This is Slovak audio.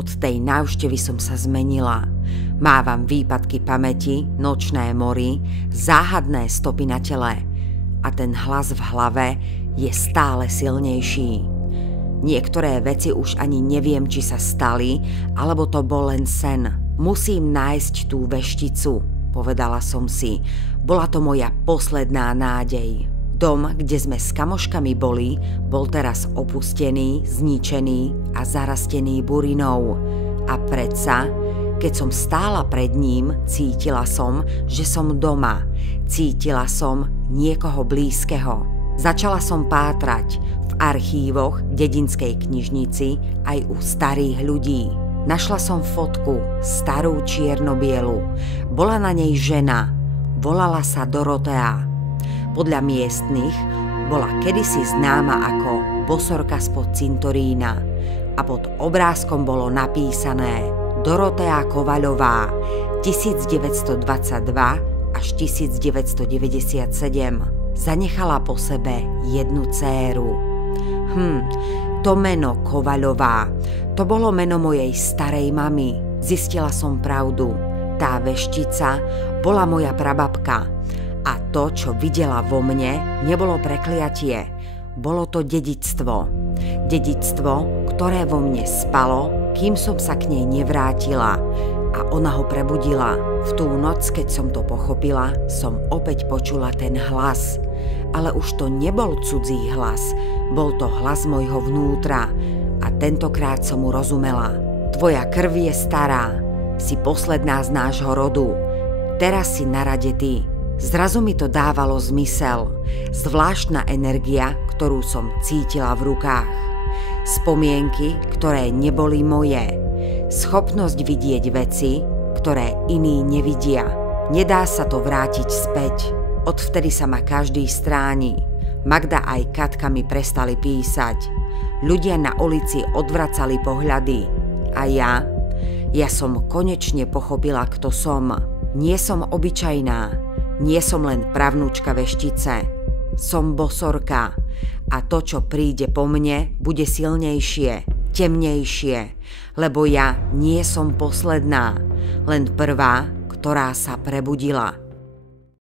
Od tej návštevy som sa zmenila. Mávam výpadky pamäti, nočné mory, záhadné stopy na tele. A ten hlas v hlave je stále silnejší. Niektoré veci už ani neviem, či sa stali, alebo to bol len sen. Musím nájsť tú vešticu, povedala som si. Bola to moja posledná nádej. Dom, kde sme s kamoškami boli, bol teraz opustený, zničený a zarastený burinou. A predsa, keď som stála pred ním, cítila som, že som doma. Cítila som niekoho blízkeho. Začala som pátrať v archívoch, dedinskej knižnici aj u starých ľudí. Našla som fotku, starú čierno-bielu. Bola na nej žena. Volala sa Dorotea. Podľa miestnych bola kedysi známa ako bosorka spod cintorína a pod obrázkom bolo napísané Dorotea Kovaľová 1922 až 1997. Zanechala po sebe jednu dcéru. To meno Kovaľová, to bolo meno mojej starej mamy. Zistila som pravdu. Tá veštica bola moja prababka. A to, čo videla vo mne, nebolo prekliatie. Bolo to dedičstvo. Dedičstvo, ktoré vo mne spalo, kým som sa k nej nevrátila. A ona ho prebudila. V tú noc, keď som to pochopila, som opäť počula ten hlas. Ale už to nebol cudzí hlas. Bol to hlas mojho vnútra. A tentokrát som mu rozumela. Tvoja krv je stará. Si posledná z nášho rodu. Teraz si na rade ty. Zrazu mi to dávalo zmysel. Zvláštna energia, ktorú som cítila v rukách. Spomienky, ktoré neboli moje. Schopnosť vidieť veci, ktoré iní nevidia. Nedá sa to vrátiť späť. Odvtedy sa ma každý stráni. Magda aj Katka mi prestali písať. Ľudia na ulici odvracali pohľady. A ja som konečne pochopila, kto som. Nie som obyčajná. Nie som len pravnúčka veštice. Som bosorka. A to, čo príde po mne, bude silnejšie, temnejšie. Lebo ja nie som posledná. Len prvá, ktorá sa prebudila.